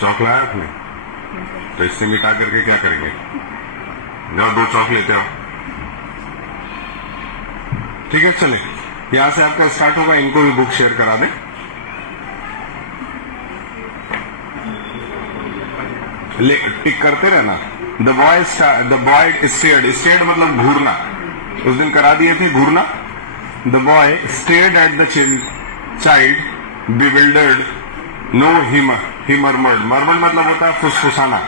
चौक लाया आपने? तो इससे मिटा करके क्या करेंगे? जाओ 2 चौक लेते आओ। ठीक है, चले यहां से आपका स्टार्ट होगा। इनको भी बुक शेयर करा दें। टिक करते रहना। द बॉय स्टेयर्ड मतलब घूरना, उस दिन करा दिए थे घूरना। The boy stared at the child bewildered, no he murmured। मर्मड मतलब होता है फुसफुसाना।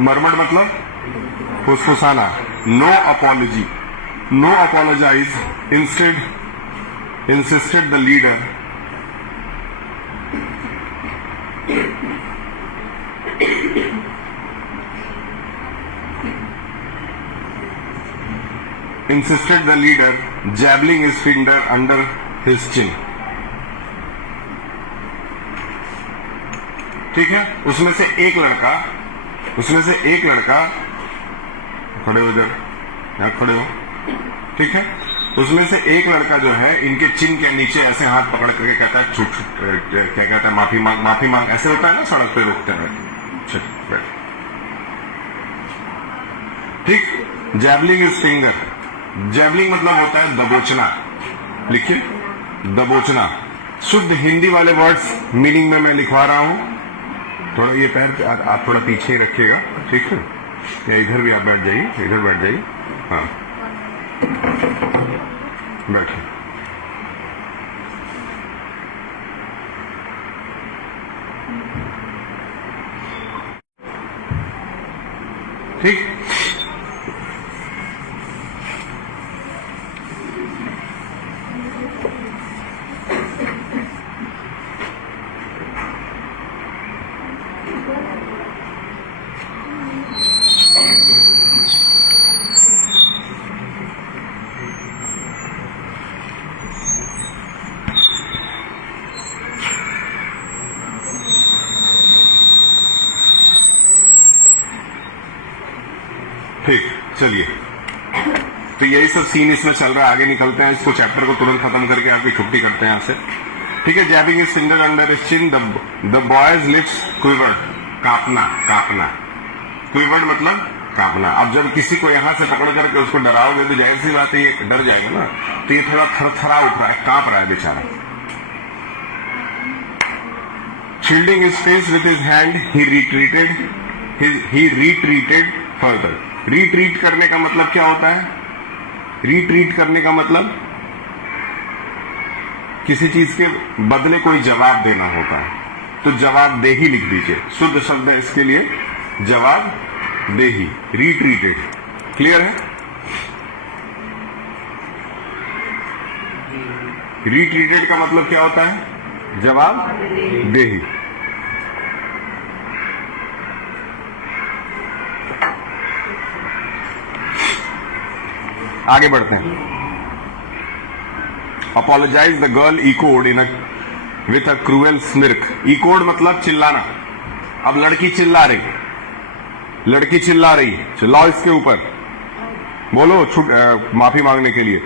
मर्मड मतलब फुसफुसाना। No apology, no apologise, insisted the leader। insisted the leader, jabbing his finger under his chin। ठीक है, उसमें से एक लड़का खड़े हो जाओ, यहाँ खड़े हो। ठीक है, उसमें से एक लड़का जो है इनके चिन के नीचे ऐसे हाथ पकड़ करके कहता है छूट, क्या कहता है, माफी मांग। ऐसे होता है ना सड़क पे रोकते हैं। चल बैठ। ठीक, जैवलिंग इज फिंगर। जैवलिंग मतलब होता है दबोचना। लिखिए, दबोचना। शुद्ध हिंदी वाले वर्ड्स मीनिंग में मैं लिखवा रहा हूं। थोड़ा ये पैर आप थोड़ा पीछे ही रखिएगा, ठीक है? या इधर भी आप बैठ जाइए, इधर बैठ जाइए। हाँ, बैठिए। ठीक, ठीक, चलिए। तो यही सब सीन इसमें चल रहा है। आगे निकलते हैं, इसको चैप्टर को तुरंत खत्म करके आपकी छुट्टी करते हैं यहाँ से। ठीक है, jabbing his finger under his chin, the boy's lips quivered. कांपना। क्विवर्ड मतलब कांपना। अब जब किसी को यहां से पकड़ करके उसको डराओगे तो जाहिर सी बात है ये डर जाएगा ना। तो ये थोड़ा थरथरा उठ रहा है, कांप रहा है बेचारा। Shielding his face with his hand, he retreated further. Retreat करने का मतलब क्या होता है? रिट्रीट करने का मतलब किसी चीज के बदले कोई जवाब देना होता है। तो जवाबदेही लिख दीजिए। शुद्ध शब्द है इसके लिए जवाबदेही। रिट्रीटेड। क्लियर है? रिट्रीटेड का मतलब क्या होता है? जवाबदेही। आगे बढ़ते हैं। Apologise the girl echoed with a cruel smirk. Echoed मतलब चिल्लाना। अब लड़की चिल्ला रही, चिल्लाओ इसके ऊपर, बोलो माफी मांगने के लिए,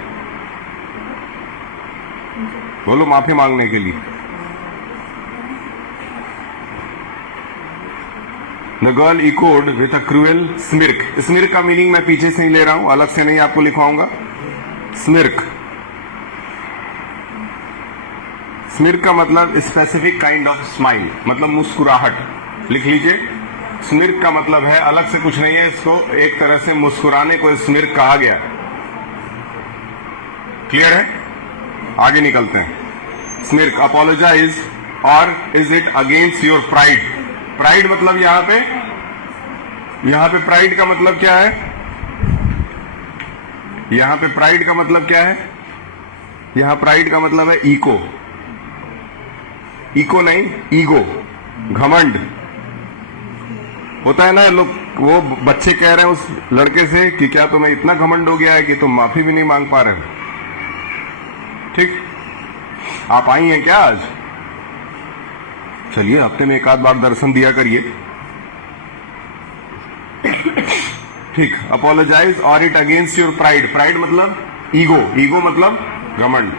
बोलो माफी मांगने के लिए। The girl echoed with a cruel smirk. Smirk का मीनिंग मैं पीछे से ही ले रहा हूं, अलग से नहीं आपको लिखवाऊंगा। स्मिर्क का मतलब स्पेसिफिक काइंड ऑफ स्माइल, मतलब मुस्कुराहट। लिख लीजिए, स्मिर्क का मतलब है, अलग से कुछ नहीं है, इसको एक तरह से मुस्कुराने को स्मिर्क कहा गया। क्लियर है? आगे निकलते हैं। स्मिर्क, अपोलोजाइज और is it against your pride. Pride मतलब यहां पे प्राइड का मतलब क्या है? यहां पे प्राइड का मतलब क्या है? यहां प्राइड का मतलब है ईको नहीं, ईगो, घमंड। होता है ना, लोग वो बच्चे कह रहे हैं उस लड़के से कि क्या तुम्हें इतना घमंड हो गया है कि तुम माफी भी नहीं मांग पा रहे हो। ठीक, आप आई हैं क्या आज? चलिए, हफ्ते में एक आध बार दर्शन दिया करिए। ठीक, अपोलोजाइज और it against your pride. Pride मतलब ईगो मतलब घमंड।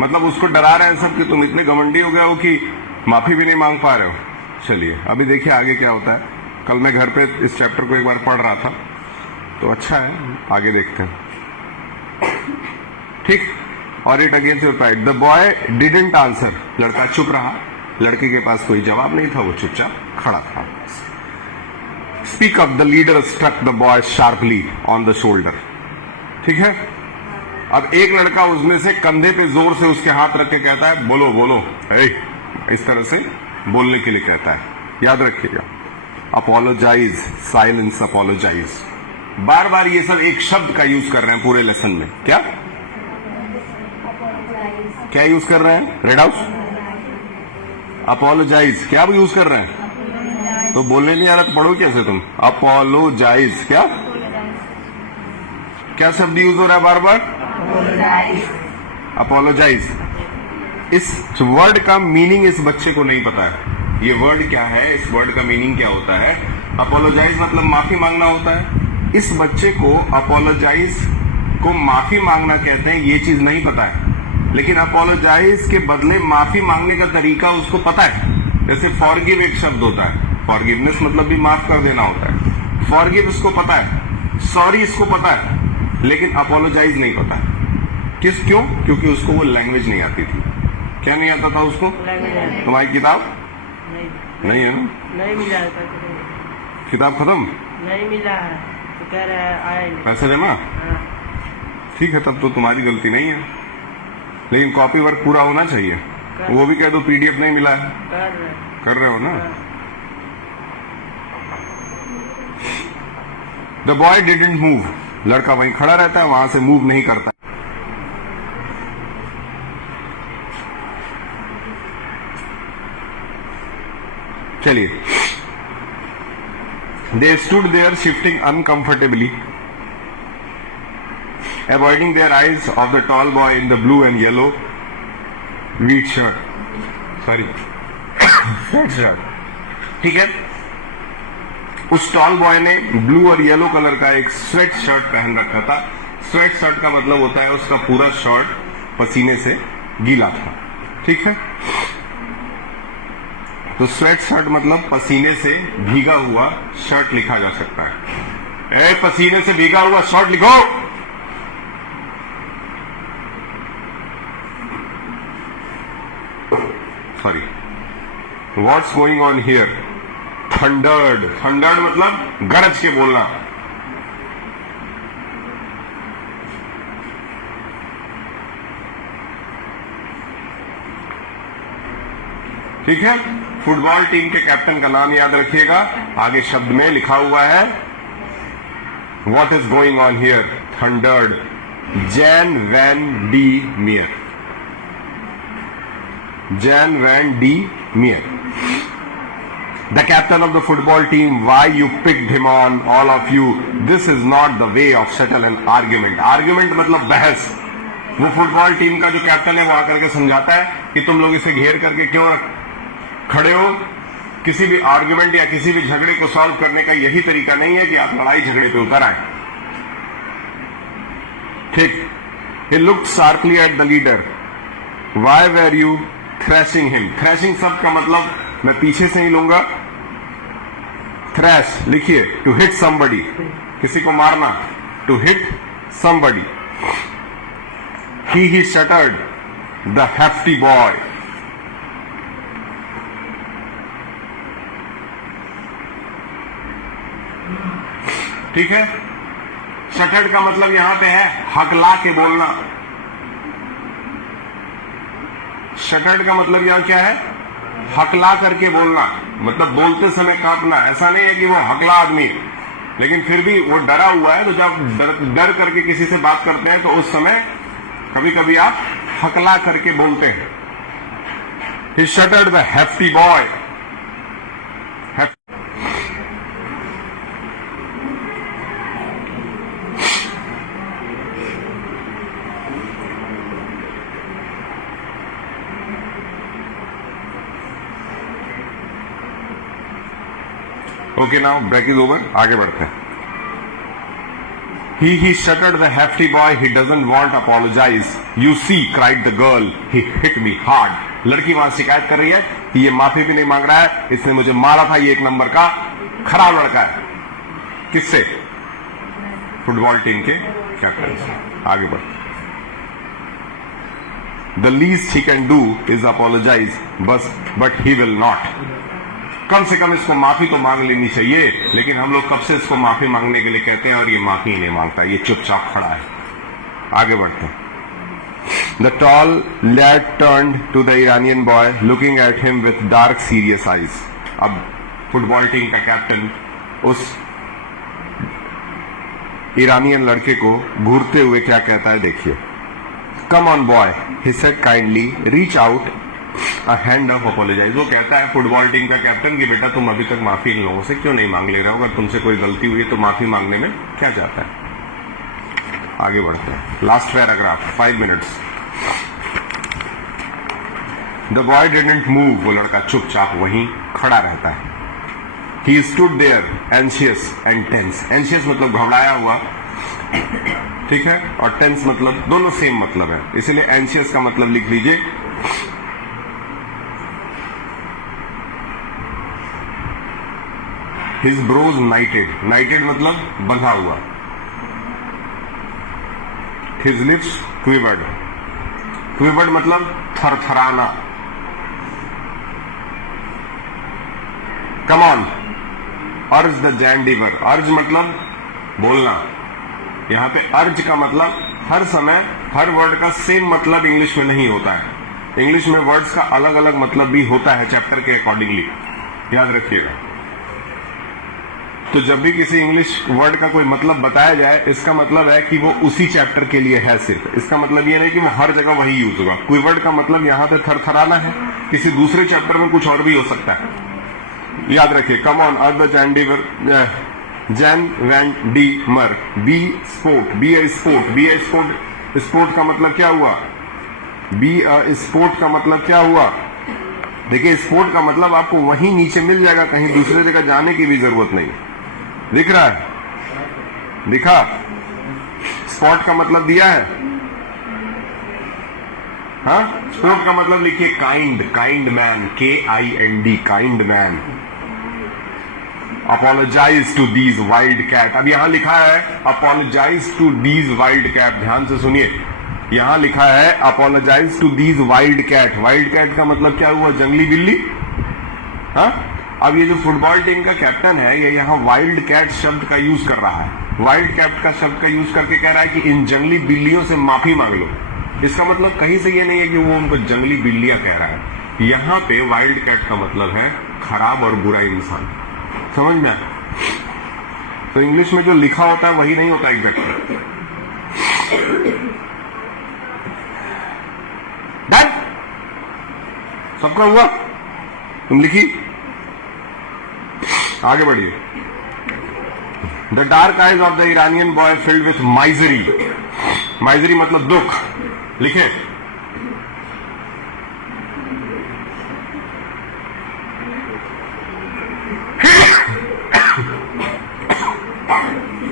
मतलब उसको डरा रहे हैं सब कि तुम इतने घमंडी हो गए हो कि माफी भी नहीं मांग पा रहे हो? चलिए अभी देखिए आगे क्या होता है। कल मैं घर पे इस चैप्टर को एक बार पढ़ रहा था, तो अच्छा है, आगे देखते हैं। ठीक, और इट अगेन से replied the boy didn't answer, लड़का चुप रहा, लड़के के पास कोई जवाब नहीं था, वो चुपचाप खड़ा था। Speak up, the leader struck the boy sharply on the shoulder. ठीक है, अब एक लड़का उसमें से कंधे पे जोर से उसके हाथ रख के कहता है बोलो बोलो, इस तरह से बोलने के लिए कहता है। याद रखिएगा, अपोलोजाइज, साइलेंस, अपोलोजाइज। बार बार ये सब एक शब्द का यूज कर रहे हैं पूरे लेसन में। क्या क्या यूज कर रहे हैं? रेड हाउस, अपोलोजाइज क्या यूज कर रहे हैं? तो बोलने नहीं आ रहा तो पढ़ो कैसे तुम? अपोलोजाइज, क्या क्या शब्द यूज हो रहा है बार बार? अपोलोजाइज। इस वर्ड का मीनिंग इस बच्चे को नहीं पता है। ये वर्ड क्या है, इस वर्ड का मीनिंग क्या होता है? अपोलोजाइज मतलब माफी मांगना होता है। इस बच्चे को अपोलोजाइज को माफी मांगना कहते हैं ये चीज नहीं पता है, लेकिन अपोलोजाइज के बदले माफी मांगने का तरीका उसको पता है। जैसे फॉरगिव एक शब्द होता है, फॉरगिवनेस मतलब भी माफ कर देना होता है। फॉरगिव इसको पता है, सॉरी इसको पता है, लेकिन अपोलोजाइज नहीं पता है। क्यों? क्योंकि उसको वो लैंग्वेज नहीं आती थी। क्या नहीं आता था उसको? तुम्हारी किताब नहीं है ना? नहीं मिला है, किताब खत्म नहीं मिला है तो कह रहा है आए नहीं। पैसे जमा? हाँ। ठीक है, तब तो तुम्हारी गलती नहीं है, लेकिन कॉपी वर्क पूरा होना चाहिए। वो भी कह दो पीडीएफ नहीं मिला है। कर रहे हो ना? द बॉय डिडंट मूव, लड़का वहीं खड़ा रहता है, वहां से मूव नहीं करता। चलिए, they stood there shifting uncomfortably, avoiding their eyes of the tall boy in the blue and yellow wheat shirt, sorry sweat shirt। ठीक है, उस टॉल बॉय ने ब्लू और येलो कलर का एक स्वेट शर्ट पहन रखा था। स्वेट शर्ट का मतलब होता है उसका पूरा शर्ट पसीने से गीला था। ठीक है, तो स्वेट शर्ट मतलब पसीने से भीगा हुआ शर्ट लिखा जा सकता है। पसीने से भीगा हुआ शर्ट लिखो। Sorry, what's going on here? Thundered, thundered मतलब गरज के बोलना। ठीक है, फुटबॉल टीम के कैप्टन का नाम याद रखिएगा, आगे शब्द में लिखा हुआ है what is going on here? Thundered Jan van de Meer, Jan Van D. Meer, the captain of the football team. Why you picked him on, all of you? This is not the way of settle an argument. Argument मतलब बहस। वो football team का जो captain है वो आकर के समझाता है कि तुम लोग इसे घेर करके क्यों खड़े हो। किसी भी आर्ग्यूमेंट या किसी भी झगड़े को सॉल्व करने का यही तरीका नहीं है कि आप लड़ाई झगड़े पे उतर आए। ठीक, he looked sharply at the leader. Why were you thrashing him? thrashing शब्द का मतलब मैं पीछे से ही लूंगा। thrash लिखिए, to hit somebody, किसी को मारना, to hit somebody। he shuttered the hefty boy। ठीक है, शटर्ड का मतलब यहां पे है हकला के बोलना। शटर्ड का मतलब यहां क्या है? हकला करके बोलना, मतलब बोलते समय कांपना। ऐसा नहीं है कि वो हकला आदमी, लेकिन फिर भी वो डरा हुआ है, तो जब डर करके किसी से बात करते हैं तो उस समय कभी कभी आप हकला करके बोलते हैं। He shuttered the hefty boy। Okay, now break is over, आगे बढ़ते हैं। He shuddered, the hefty boy. He doesn't want to apologize. You see, cried the girl. He hit me hard. लड़की वहां शिकायत कर रही है कि ये माफी भी नहीं मांग रहा है, इसने मुझे मारा था, ये एक नंबर का खराब लड़का है। किससे? फुटबॉल टीम के कैप्टन से। आगे बढ़। The least he can do is apologize, but he will not. कम से कम इसको माफी तो मांग लेनी चाहिए, लेकिन हम लोग कब से इसको माफी मांगने के लिए कहते हैं और ये माफी ही नहीं मांगता, ये चुपचाप खड़ा है। आगे बढ़ते हैं। The tall lad turned to the Iranian boy, looking at him with dark, serious eyes. अब फुटबॉल टीम का कैप्टन उस ईरानियन लड़के को घूरते हुए क्या कहता है, देखिए। Come on boy, he said kindly, reach out a hand of apologize. वो कहता है फुटबॉल टीम का कैप्टन कि बेटा तुम अभी तक माफी इन लोगों से क्यों नहीं मांग ले रहे हो? अगर तुमसे कोई गलती हुई है तो माफी मांगने में क्या जाता है? आगे बढ़ते हैं। Last paragraph, 5 minutes. The boy didn't move. वो लड़का चुपचाप वहीं खड़ा रहता है। He stood there, anxious and tense. Anxious मतलब घबराया हुआ, ठीक है, और टेंस मतलब दोनों सेम मतलब है, इसलिए एंशियस का मतलब लिख लीजिए। His brows knitted. Knitted मतलब बंधा हुआ। His lips quivered. Quivered मतलब थरथराना। Come on, urge the Jandiver. Urge मतलब बोलना। यहाँ पे अर्ज का मतलब हर समय हर वर्ड का सेम मतलब इंग्लिश में नहीं होता है। इंग्लिश में वर्ड्स का अलग अलग मतलब भी होता है चैप्टर के अकॉर्डिंगली, याद रखिएगा। तो जब भी किसी इंग्लिश वर्ड का कोई मतलब बताया जाए, इसका मतलब है कि वो उसी चैप्टर के लिए है सिर्फ। इसका मतलब ये नहीं कि वो हर जगह वही यूज होगा। क्विवर्ड का मतलब यहाँ पे थरथराना है, किसी दूसरे चैप्टर में कुछ और भी हो सकता है, याद रखिए। कम ऑन अर्ज द जैंडिवर जैन वैन डी मर be sport be a sport be a sport sport का मतलब क्या हुआ? बी स्पोर्ट का मतलब क्या हुआ? देखिए स्पोर्ट का मतलब आपको वहीं नीचे मिल जाएगा, कहीं दूसरे जगह जाने की भी जरूरत नहीं। दिख रहा है? दिखा? स्पोर्ट का मतलब दिया है? हाँ, स्पोर्ट का मतलब लिखिए kind, kind man, KIND, kind man. Apologise to these wild cat. अब यहां लिखा है apologise to these wild cat, ध्यान से सुनिए। यहां लिखा है apologise to these wild cat. Wild cat का मतलब क्या हुआ? जंगली बिल्ली। हाँ, अब ये जो फुटबॉल टीम का कैप्टन है, ये यहाँ वाइल्ड कैट शब्द का यूज कर रहा है। वाइल्ड कैट का शब्द का यूज करके कह रहा है कि इन जंगली बिल्लियों से माफी मांग लो। इसका मतलब कहीं से ये नहीं है कि वो उनको जंगली बिल्लियां कह रहा है। यहाँ पे वाइल्ड कैट का मतलब है खराब और बुरा इंसान। समझ में आया? तो इंग्लिश में जो लिखा होता है वही नहीं होता एग्जैक्टली। डन? सबका हुआ? तुम लिखी? आगे बढ़िए। The dark eyes of the Iranian boy filled with misery. Misery मतलब दुख। लिखे।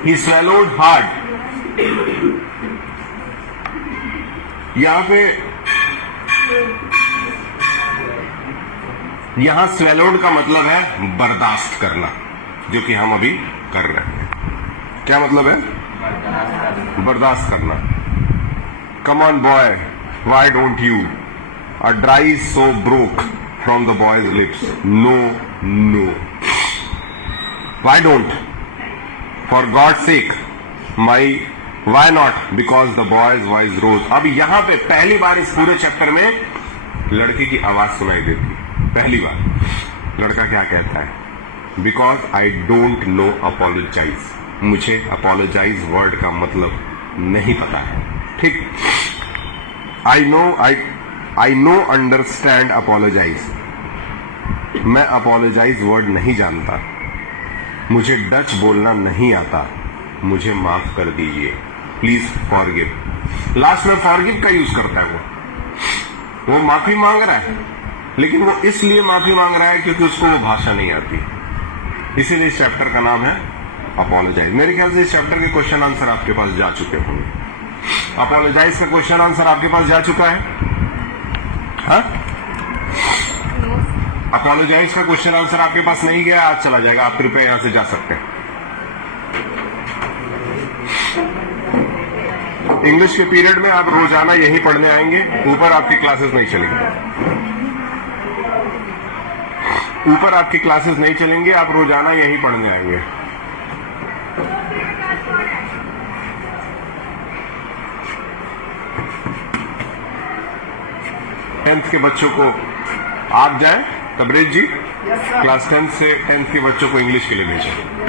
He swallowed hard. यहां swallowed का मतलब है बर्दाश्त करना, जो कि हम अभी कर रहे हैं। क्या मतलब है? बर्दाश्त करना। Come on boy, why don't you? A dry sob broke from the boy's lips. No, no. Why don't? For God's sake, why not? Because the boy's voice rose. अब यहाँ पे पहली बार इस पूरे चैप्टर में लड़के की आवाज सुनाई देती, पहली बार। लड़का क्या कहता है? Because I don't know apologize. मुझे apologize वर्ड का मतलब नहीं पता है, ठीक? I know understand apologize. मैं apologize वर्ड नहीं जानता, मुझे डच बोलना नहीं आता, मुझे माफ कर दीजिए, प्लीज फॉरगिव। लास्ट में फॉरगिव का यूज करता है वो माफी मांग रहा है, लेकिन वो इसलिए माफी मांग रहा है क्योंकि उसको वो भाषा नहीं आती। इसीलिए इस चैप्टर का नाम है अपोलोजाइज। मेरे ख्याल से इस चैप्टर के क्वेश्चन आंसर आपके पास जा चुके होंगे। अपोलोजाइज का क्वेश्चन आंसर आपके पास जा चुका है? हाँ, अपोलोजाइज का क्वेश्चन आंसर आपके पास नहीं गया, आज चला जाएगा, आप कृपया यहां से जा सकते हैं। इंग्लिश के पीरियड में आप रोजाना यही पढ़ने आएंगे, ऊपर आपकी क्लासेस नहीं चलेंगी, ऊपर आपकी क्लासेस नहीं चलेंगे, आप रोजाना यही पढ़ने आएंगे। टेंथ के बच्चों को आप जाए, तबरेज जी, क्लास 10 से 10th के बच्चों को इंग्लिश के लिए भेजें।